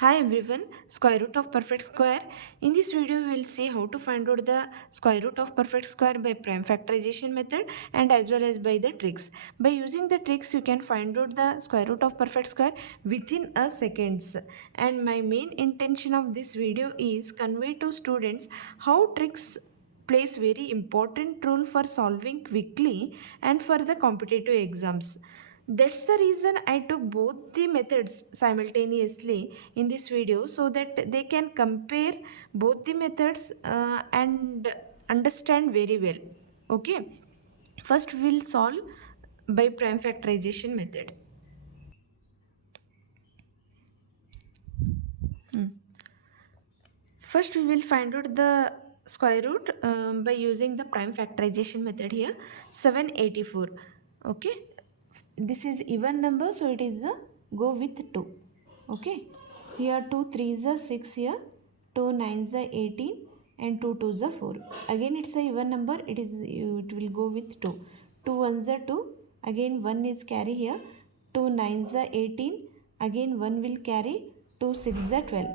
Hi everyone, square root of perfect square. In this video we will see how to find out the square root of perfect square by prime factorization method and as well as by the tricks. By using the tricks you can find out the square root of perfect square within a seconds. And my main intention of this video is convey to students how tricks plays very important role for solving quickly and for the competitive exams. That's the reason I took both the methods simultaneously in this video so that they can compare both the methods and understand very well. Okay, first we'll solve by prime factorization method. First we will find out the square root by using the prime factorization method here 784. Okay, this is even number, so it is a go with 2. Okay, here 2 3 is a 6 here, 2 9 is a 18 and 2 2 is a 4. Again it's a even number, it will go with 2. 2 1 is a 2, again 1 is carry here, 2 9 is a 18, again 1 will carry, 2 6 is a 12.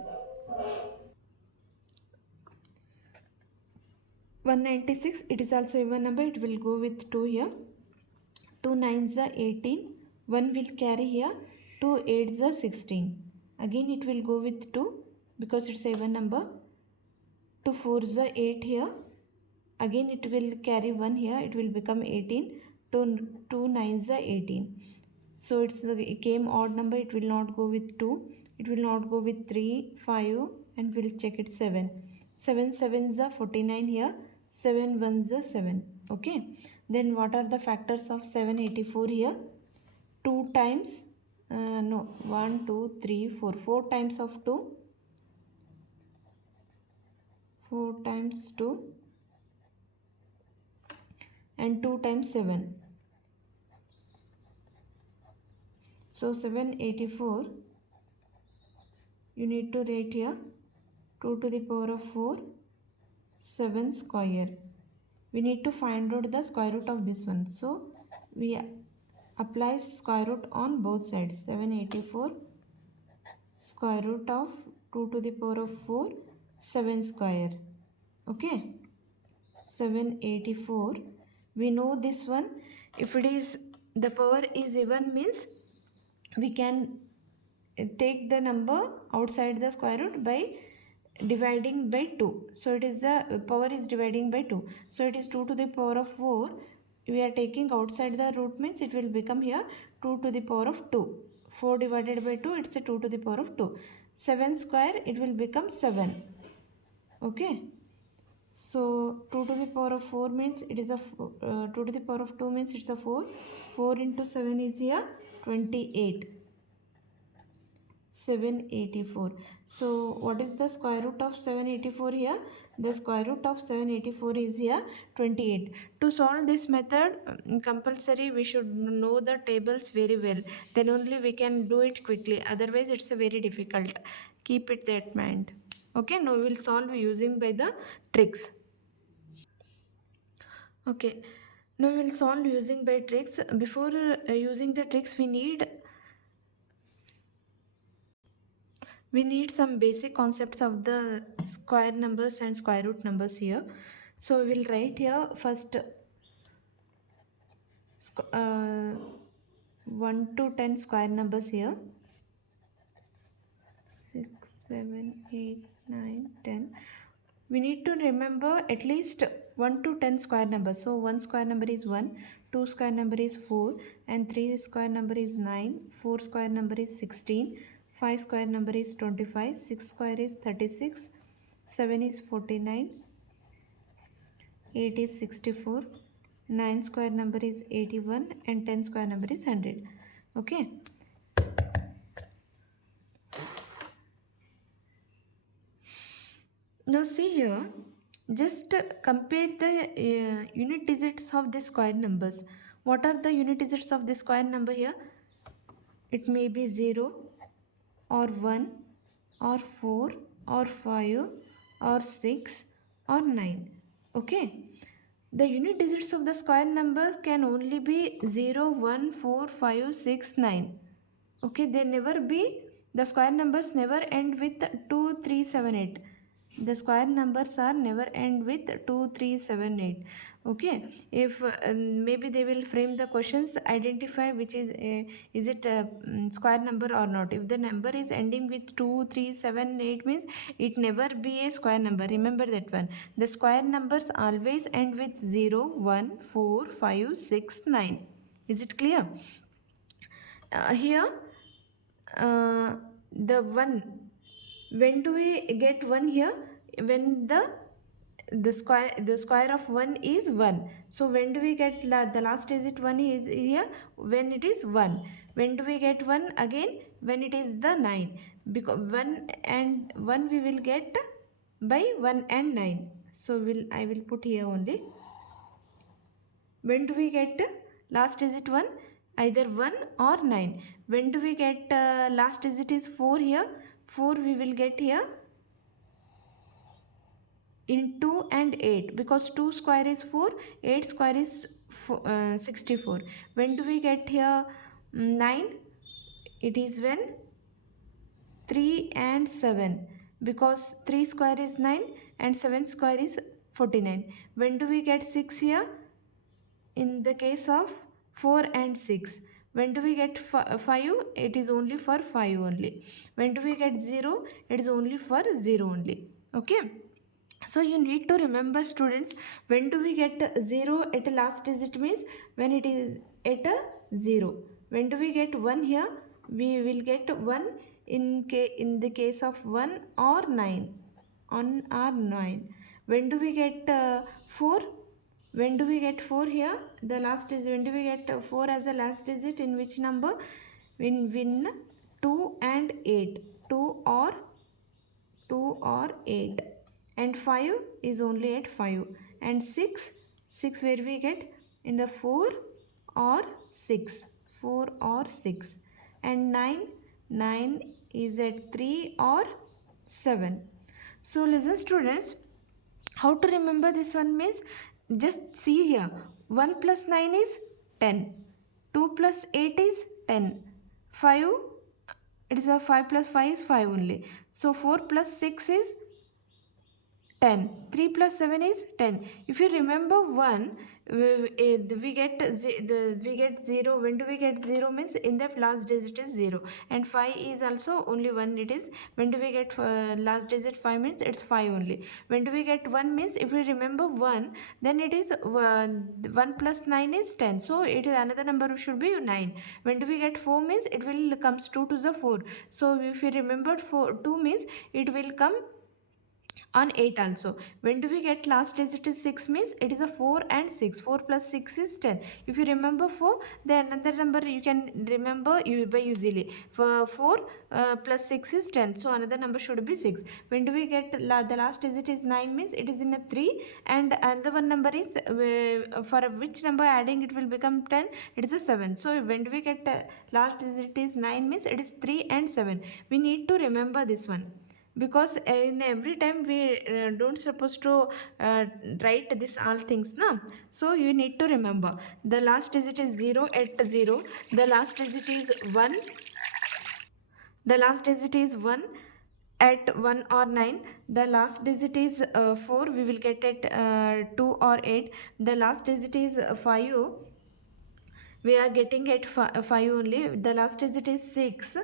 196, it is also even number, it will go with 2 here. 2 9s are 18, 1 will carry here, 2 8s are 16. Again it will go with 2 because it's a even number. 2 4s are 8 here, again it will carry 1 here, it will become 18. 2 9s are 18. So it came odd number, it will not go with 2, it will not go with 3 5 and we'll check it 7. 7 7s are 49 here, 7 1s are 7. Okay, then what are the factors of 784 here? 2 times no 1 2 3 4 4 times of 2, 4 times 2 and 2 times 7. So 784 you need to write here 2 to the power of 4 7 square. We need to find out the square root of this one, so we apply square root on both sides. 784 square root of 2 to the power of 4 7 square. Okay, 784, we know this one. If it is the power is even means we can take the number outside the square root by dividing by 2. So it is the power is dividing by 2, so it is 2 to the power of 4. We are taking outside the root means it will become here 2 to the power of 2. 4 divided by 2, it's a 2 to the power of 2. 7 square, it will become 7. Okay, so 2 to the power of 4 means it is a 2 to the power of 2 means it's a 4. 4 into 7 is here 28. 784. So what is the square root of 784 here? The square root of 784 is here 28. To solve this method, compulsory we should know the tables very well. Then only we can do it quickly. Otherwise it's a very difficult. Keep it that mind. Okay, now we will solve using by the tricks. Okay, now we will solve using by tricks. Before using the tricks, we need some basic concepts of the square numbers and square root numbers here. So we will write here first 1 to 10 square numbers here. 6 7 8 9 10. We need to remember at least 1 to 10 square numbers. So 1 square number is 1, 2 square number is 4 and 3 square number is 9, 4 square number is 16, 5 square number is 25, 6 square is 36, 7 is 49, 8 is 64, 9 square number is 81 and 10 square number is 100. Okay. Now see here, just compare the unit digits of the square numbers. What are the unit digits of the square number here? It may be 0 or 1 or 4 or 5 or 6 or 9. Okay. The unit digits of the square number can only be 0, 1, 4, 5, 6, 9. Okay, they never be The square numbers never end with 2, 3, 7, 8. The square numbers are never end with 2, 3, 7, 8. Okay, if maybe they will frame the questions, identify which is it a square number or not. If the number is ending with 2, 3, 7, 8 means it never be a square number. Remember that one. The square numbers always end with 0, 1, 4, 5, 6, 9. Is it clear? Here the 1, when do we get 1 here? When the square of 1 is 1. So when do we get the last digit 1 is here? When it is 1. When do we get 1 again? When it is the 9. Because 1 and 1 we will get by 1 and 9. So I will put here only. When do we get last digit 1? Either 1 or 9. When do we get last digit is 4 here? 4 we will get here in 2 and 8, because 2 square is 4, 8 square is 64. When do we get here 9? It is when 3 and 7, because 3 square is 9 and 7 square is 49. When do we get 6 here? In the case of 4 and 6. When do we get 5? It is only for 5 only. When do we get 0? It is only for 0 only. Okay. So you need to remember, students, when do we get 0 at the last digit means when it is at a 0. When do we get 1 here? We will get 1 in the case of 1 or 9. On or 9. When do we get 4? When do we get 4 here? The last digit. When do we get 4 as the last digit? In which number? In 2 and 8. 2 or 8. And 5 is only at 5. And 6 where we get? In the 4 or 6. 4 or 6. And 9 is at 3 or 7. So listen, students, how to remember this one means, just see here, 1 plus 9 is 10, 2 plus 8 is 10, 5, it is a 5 plus 5 is 5 only. So 4 plus 6 is 10. 3 plus 7 is 10. If you remember 1, we get 0. When do we get 0 means in the last digit is 0. And 5 is also only 1 it is. When do we get last digit 5 means it's 5 only. When do we get 1 means if we remember 1, then it is 1 plus 9 is 10. So it is another number should be 9. When do we get 4 means it will comes 2 to the 4. So if you remembered 2 means it will come on 8 also. When do we get last digit is 6 means it is a 4 and 6. 4 plus 6 is 10. If you remember 4, then another number you can remember by easily. For 4 plus 6 is 10. So another number should be 6. When do we get the last digit is 9 means it is in a 3, and another one number is for which number adding it will become 10, it is a 7. So when do we get last digit is 9 means it is 3 and 7. We need to remember this one, because in every time we don't supposed to write this all things na. So you need to remember the last digit is 0 at 0, the last digit is 1, the last digit is 1 at 1 or 9, the last digit is 4, we will get at 2 or 8, the last digit is 5, we are getting at 5 only, the last digit is 6,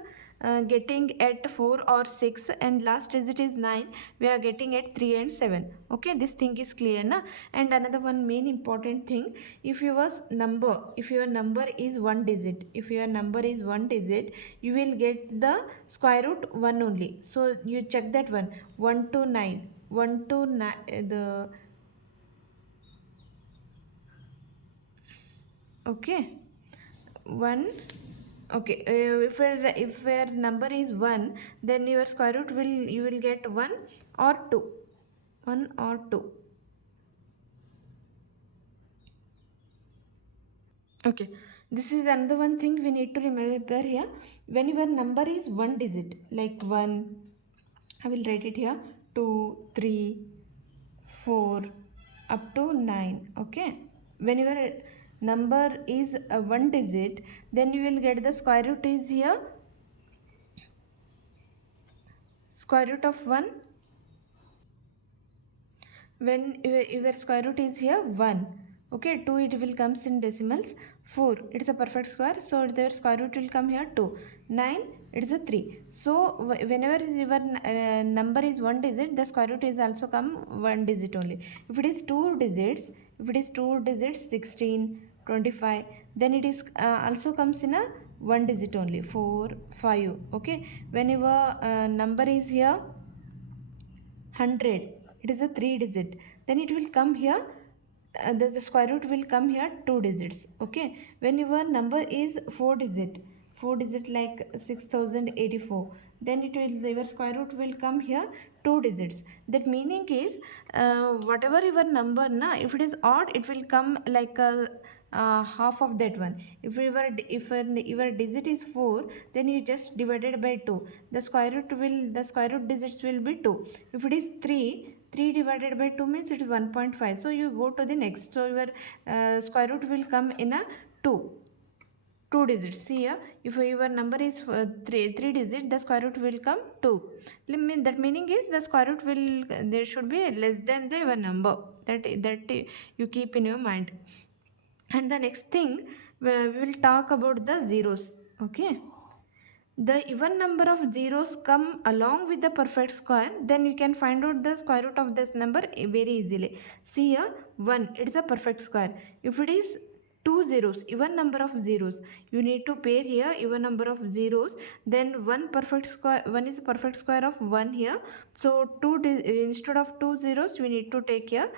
getting at 4 or 6, and last digit is 9, we are getting at 3 and 7. Okay, this thing is clear na. And another one main important thing, if your number is one digit, you will get the square root 1 only. So you check that one, 1 to 9, the okay 1. Okay, if your number is 1, then your square root you will get 1 or 2. Okay, this is another one thing we need to remember here. When your number is one digit, like 1, I will write it here, 2, 3, 4 up to 9. Okay, when your number is one digit, then you will get the square root is here square root of 1, when your square root is here 1, okay, 2 it will comes in decimals, 4 it is a perfect square, so their square root will come here 2, 9 it is a 3. So whenever your number is one digit, the square root is also come one digit only. If it is two digits 16, 25, then it is also comes in a one digit only, 4, 5, okay. When your number is here 100, it is a 3 digit, then it will come here, the square root will come here 2 digits, okay. When your number is 4 digit like 6084, then it will, your square root will come here 2 digits. That meaning is whatever your number na, if it is odd, it will come like a half of that one. If your digit is 4, then you just divided by 2, the square root digits will be 2. If it is 3 divided by 2 means it is 1.5, so you go to the next, so your square root will come in a 2 digits. See here, if your number is 3 digit, the square root will come 2. That meaning is the square root will, there should be less than the your number, that you keep in your mind. And the next thing, we will talk about the zeros, okay. The even number of zeros come along with the perfect square, then you can find out the square root of this number very easily. See here, 1 it is a perfect square. If it is two zeros, even number of zeros, you need to pair here even number of zeros, then one is a perfect square of 1 here, so instead of two zeros we need to take here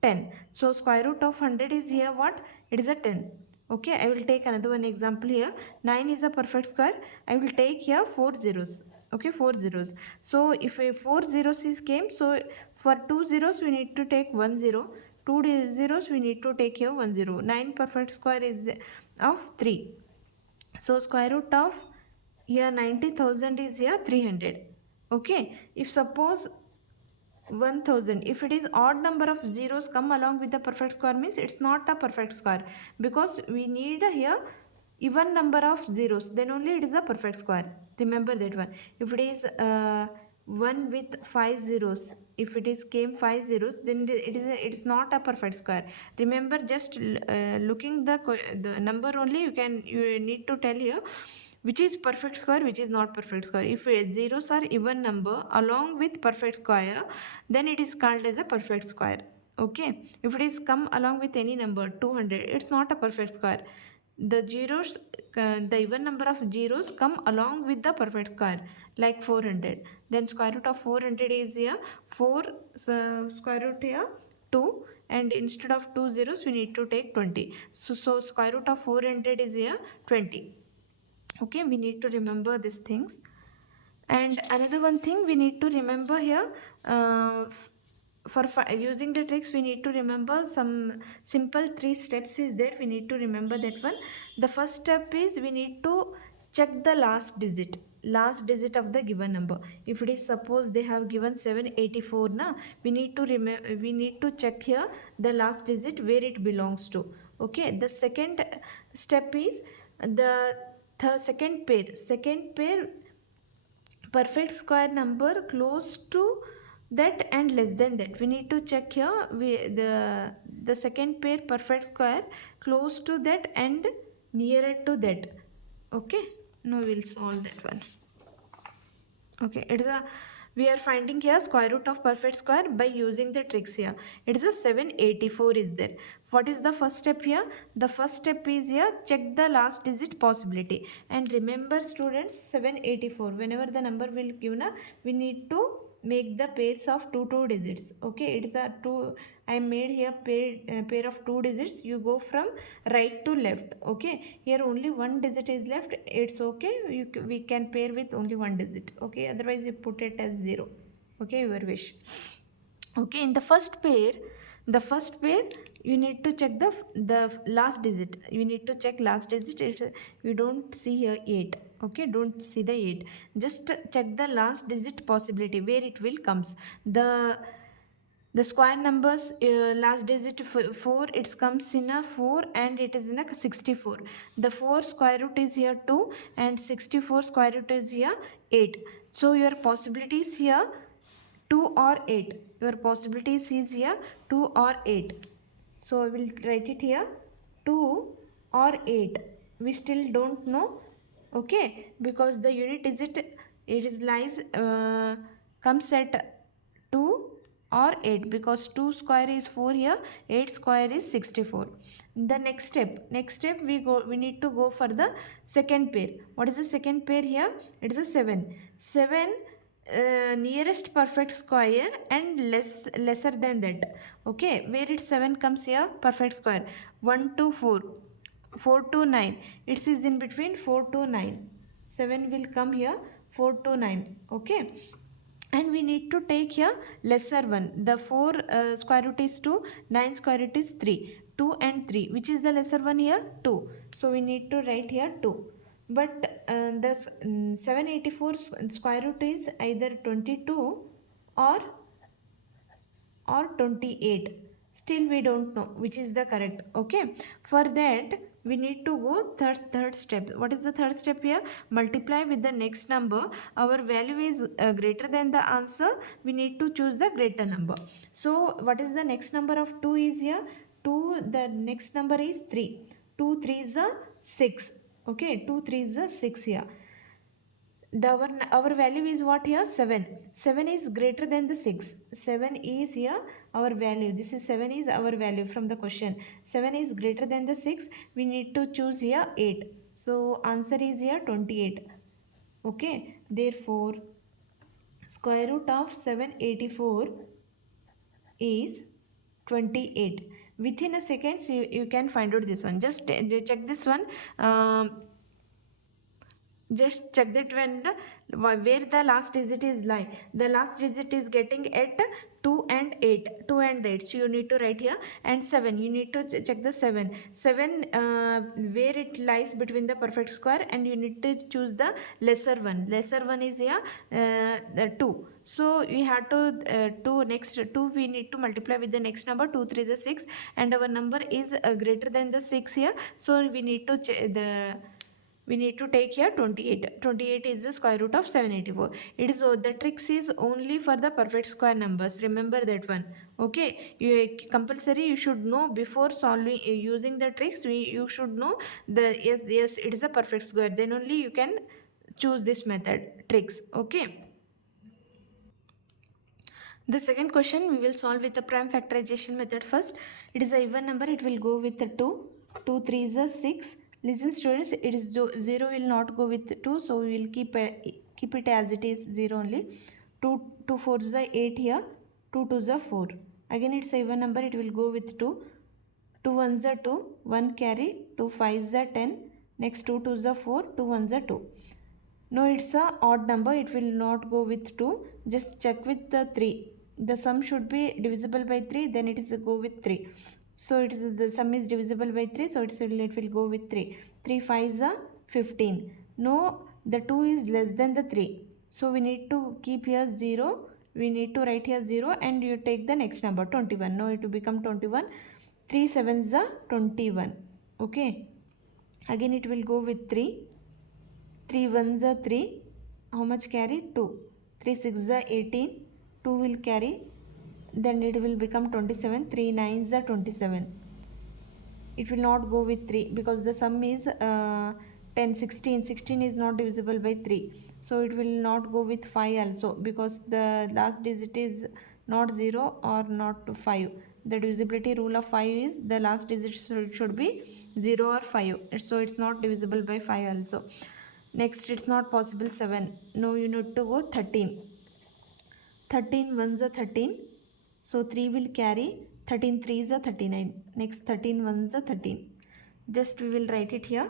10. So square root of 100 is here what? It is a 10. Okay, I will take another one example here. 9 is a perfect square. I will take here 4 zeros. Okay, 4 zeros. So if a 4 zeros is came, so for 2 zeros we need to take 1 0. 2 zeros we need to take here 1 0. 9 perfect square is of 3. So square root of here 90,000 is here 300. Okay, if suppose 1000, if it is odd number of zeros come along with the perfect square, means it's not a perfect square, because we need here even number of zeros, then only it is a perfect square. Remember that one. If it is 1 with 5 zeros, if it is came 5 zeros, then it's not a perfect square. Remember, just looking the number only, you need to tell here which is perfect square, which is not perfect square. If zeros are even number along with perfect square, then it is called as a perfect square. Okay, if it is come along with any number 200, it's not a perfect square. The zeros, the even number of zeros come along with the perfect square, like 400, then square root of 400 is here 4, square root here 2, and instead of 2 zeros we need to take 20, so square root of 400 is here 20. Okay, we need to remember these things. And another one thing we need to remember here, for using the tricks, we need to remember some simple 3 steps is there. We need to remember that one. The first step is we need to check the last digit of the given number. If it is suppose they have given 784 na, we need to check here the last digit where it belongs to. Okay, the second step is the second pair perfect square number close to that and less than that. We need to check here the second pair perfect square close to that and nearer to that. Okay, now we'll solve that one. Okay, it is a, we are finding here square root of perfect square by using the tricks here. It is a 784 is there. What is the first step here? The first step is here, check the last digit possibility. And remember students, 784, whenever the number will give na, we need to make the pairs of two digits. Okay, it is a two, I made here pair of 2 digits. You go from right to left. Okay, here only one digit is left, it's okay, we can pair with only one digit. Okay, otherwise you put it as 0. Okay, your wish. Okay, in the first pair you need to check the last digit. You need to check last digit. You don't see here 8. Okay, don't see the 8, just check the last digit possibility where it will comes. The square numbers, last digit 4, it comes in a 4 and it is in a 64. The 4 square root is here 2 and 64 square root is here 8. So your possibilities here 2 or 8. Your possibilities is here 2 or 8. So I will write it here 2 or 8. We still don't know. Okay, because the unit digit it is lies comes at 2 or 8, because 2 square is 4 here, 8 square is 64. The next step we need to go for the second pair. What is the second pair here? It is a 7 nearest perfect square and lesser than that. Okay, where it 7 comes here, perfect square, 1 to 4, 4 to 9, it is in between 4 to 9, 7 will come here, 4 to 9. Okay, and we need to take here lesser one. The 4 square root is 2, 9 square root is 3, 2 and 3, which is the lesser one here? 2. So we need to write here 2. But the 784 square root is either 22 or 28. Still we don't know which is the correct. Okay, for that we need to go third step. What is the third step here? Multiply with the next number. Our value is greater than the answer, we need to choose the greater number. So what is the next number of 2 is here? 2, the next number is 3. 2 3 is a 6. Okay, 2 3 is a 6 here. Our value is what here? 7 is greater than the 6. 7 is here our value. This is 7 is our value from the question. 7 is greater than the 6. We need to choose here 8. So answer is here 28. Okay, therefore square root of 784 is 28. Within a second you can find out this one. Just check this one. Just check that when where the last digit is lying. The last digit is getting at 2 and 8. 2 and 8. So you need to write here. And 7. You need to check the 7. 7 where it lies between the perfect square, and you need to choose the lesser one. Lesser one is here the 2. So we have to 2 next 2 we need to multiply with the next number. 2 3 is 6, and our number is greater than the 6 here. So we need to we need to take here 28. 28 is the square root of 784. It is the tricks is only for the perfect square numbers. Remember that one. Okay, you compulsory you should know before solving using the tricks. You should know the yes it is a perfect square. Then only you can choose this method tricks. Okay. The second question we will solve with the prime factorization method first. It is a even number. It will go with the 2. 2 3 is a 6. Listen students, it is 0 will not go with 2, so we will keep it as it is 0 only. 2 4 is a 8 here, 2 2 is a 4. Again it's a even number, it will go with 2. 2 1 is a 2, 1 carry, 2 5 is a 10, next 2 2 is a 4, 2 1 is a 2. No, it's a odd number, it will not go with 2. Just check with the 3. The sum should be divisible by 3, then it is a go with 3. So it is the sum is divisible by 3, so it will go with 3. 3 5 is a 15. No, the 2 is less than the 3. So we need to keep here 0. We need to write here 0, and you take the next number 21. No, it will become 21. 3 7 is a 21. Okay. Again it will go with 3. 3 1 is a 3. How much carry? 2. 3 6 is a 18. 2 will carry, then it will become 27. 3 9 is a 27. It will not go with 3 because the sum is 10 16. 16 is not divisible by 3, so it will not go with 5 also, because the last digit is not 0 or not 5. The divisibility rule of 5 is the last digit should be 0 or 5, so it's not divisible by 5 also. Next, it's not possible 7. No, you need to go 13. 13 1 is a 13, so 3 will carry. 13 3 is a 39. Next 13 1 is a 13. Just we will write it here.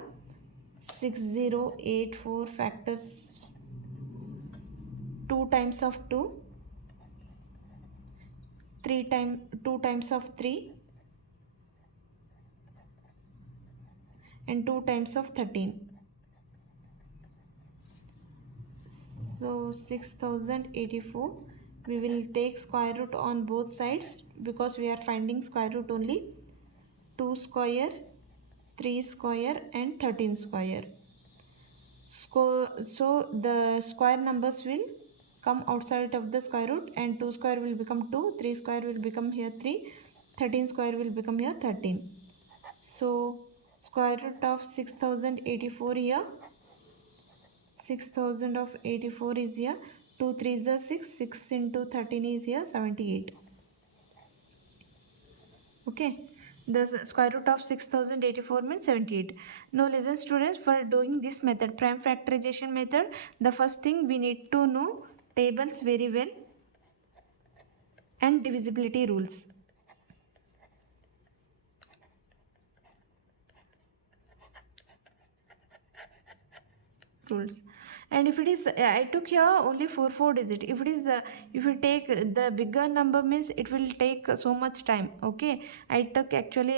6084 factors 2 times of 2, 2 times of 3, and 2 times of 13. So 6084. We will take square root on both sides because we are finding square root only. 2 square, 3 square, and 13 square. So the square numbers will come outside of the square root, and 2 square will become 2, 3 square will become here 3, 13 square will become here 13. So square root of 6084 here, 6000 of 84 is here, 2 3 is 6, 6 into 13 is here 78. Okay, the square root of 6084 means 78. Now listen students, for doing this method, prime factorization method, the first thing we need to know tables very well and divisibility rules. And if it is I took here only 4 digit. If it is if you take the bigger number means it will take so much time. Okay, I took actually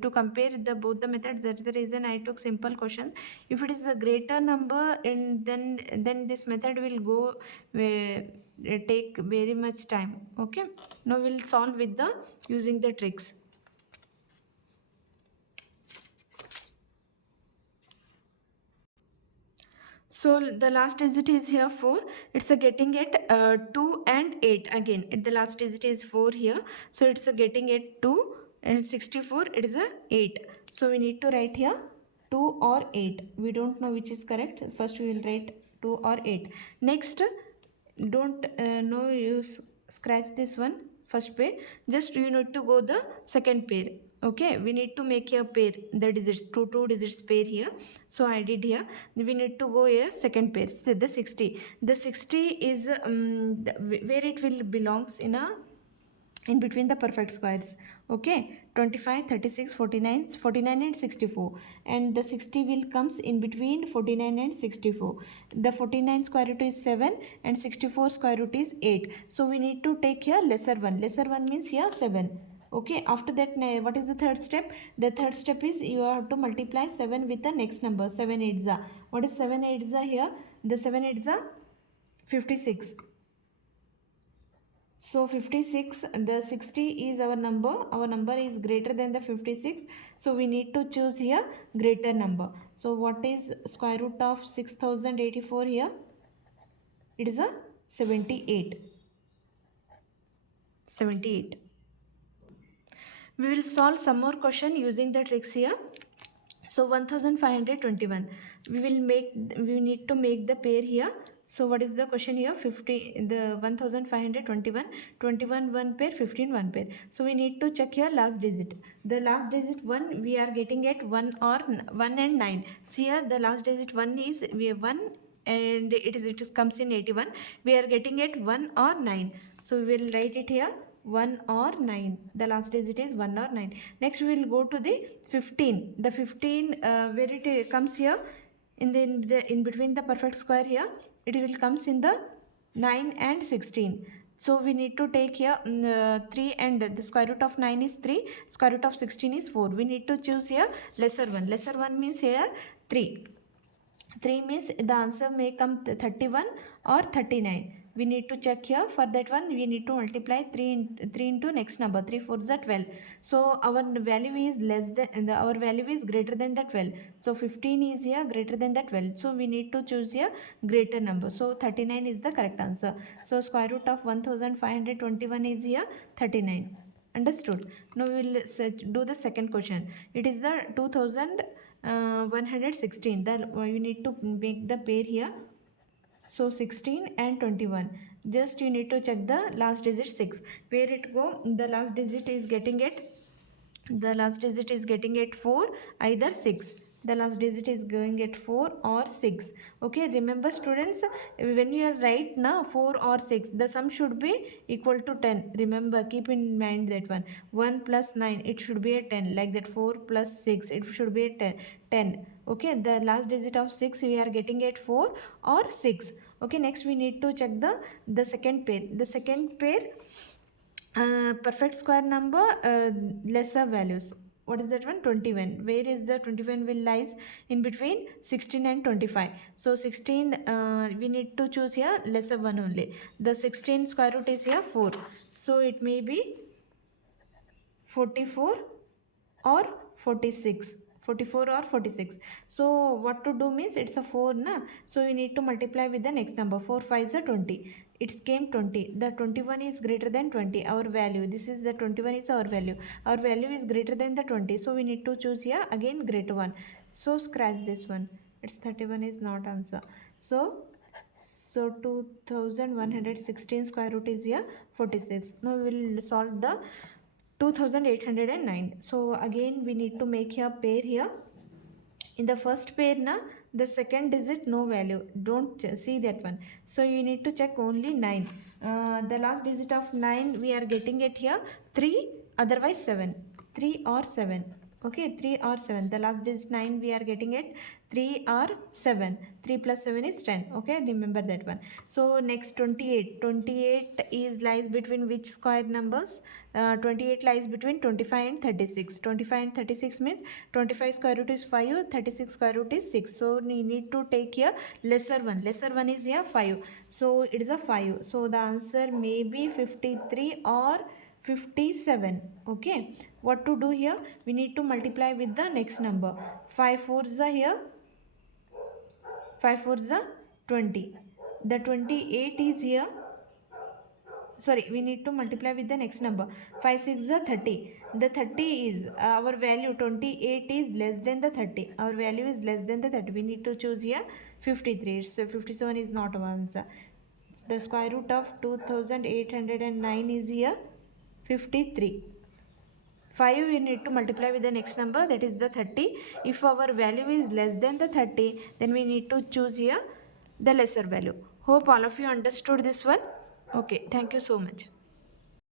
to compare the both the methods, that's the reason I took simple questions. If it is a greater number, and then this method will go take very much time. Okay, now we'll solve with the using the tricks. So the last digit is here 4. It's a getting it 2 and 8 again. The last digit is 4 here. So it's a getting it 2 and 64. It is a 8. So we need to write here 2 or 8. We don't know which is correct. First we will write 2 or 8. Next, don't no use scratch this one first pair. Just you need to go the second pair. Okay, we need to make a pair, the digits, two digits pair here. So I did here. We need to go here second pair. So the 60. The 60 is where it will belongs in between the perfect squares. Okay, 25, 36, 49, 49 and 64, and the 60 will comes in between 49 and 64. The 49 square root is 7 and 64 square root is 8. So we need to take here lesser one means here 7. Okay, after that what is the third step? The third step is you have to multiply 7 with the next number. 7 8s are, what is 7 8s are here? The 7 8s are 56. So 56, the 60 is our number is greater than the 56, so we need to choose here greater number. So what is square root of 6084 here? It is a 78. We will solve some more question using the tricks here. So 1521, we need to make the pair here. So what is the question here? 50, the 1521, 21 one pair, 15 one pair. So we need to check here last digit. The last digit 1 we are getting at 1 or 1 and 9. See here the last digit 1 is we have 1 and it comes in 81. We are getting at 1 or 9. So we will write it here 1 or 9. The last digit is 1 or 9. Next we will go to the 15. The 15 where it comes here in between the perfect square here, it will comes in the 9 and 16. So we need to take here 3, and the square root of 9 is 3, square root of 16 is 4. We need to choose here lesser one means here 3. 3 means the answer may come 31 or 39. We need to check here. For that one we need to multiply 3 into next number. 3 4s are 12. So our value is less than our value is greater than the 12. So 15 is here greater than the 12. So we need to choose here greater number. So 39 is the correct answer. So square root of 1521 is here 39. Understood? Now we will do the second question. It is the 2116. You need to make the pair here. So 16 and 21. Just you need to check the last digit 6. Where it go? The last digit is getting it. The last digit is getting it 4, either 6. The last digit is going at 4 or 6. Okay, remember students, when you are write now 4 or 6, the sum should be equal to 10. Remember, keep in mind that one. 1 plus 9, it should be a 10. Like that 4 plus 6, it should be a 10. Okay, the last digit of 6 we are getting at 4 or 6. Okay, next we need to check the second pair. The second pair perfect square number lesser values. What is that one? 21. Where is the 21 will lies? In between 16 and 25. So 16 we need to choose here lesser one only. The 16 square root is here 4. So it may be 44 or 46. 44 or 46. So what to do means it's a 4 na, so we need to multiply with the next number. 4 5 is a 20, it came 20. The 21 is greater than 20, our value, this is the 21 is our value is greater than the 20, so we need to choose here again greater one. So scratch this one, it's 31 is not answer. So 2116 square root is here 46. Now we will solve the 2809. So again we need to make a pair here. In the first pair na, the second digit no value, don't see that one, so you need to check only 9. The last digit of 9 we are getting it here 3, otherwise 7, 3 or 7. Okay, 3 or 7, the last digit 9 we are getting it 3 or 7, 3 plus 7 is 10. Okay, remember that one. So next 28 is lies between which square numbers? 28 lies between 25 and 36. 25 and 36 means 25 square root is 5, 36 square root is 6. So we need to take here lesser one is here 5, so it is a 5. So the answer may be 53 or 57. Okay, what to do here? We need to multiply with the next number. 5 4s are here, 5 4s are 20. The 28 is here, sorry, we need to multiply with the next number. 5 6 is 30. The 30 is our value, 28 is less than the 30, our value is less than the 30, we need to choose here 53. So 57 is not our answer. The square root of 2809 is here 53. 5 we need to multiply with the next number, that is the 30. If our value is less than the 30, then we need to choose here the lesser value. Hope all of you understood this one. Okay, thank you so much.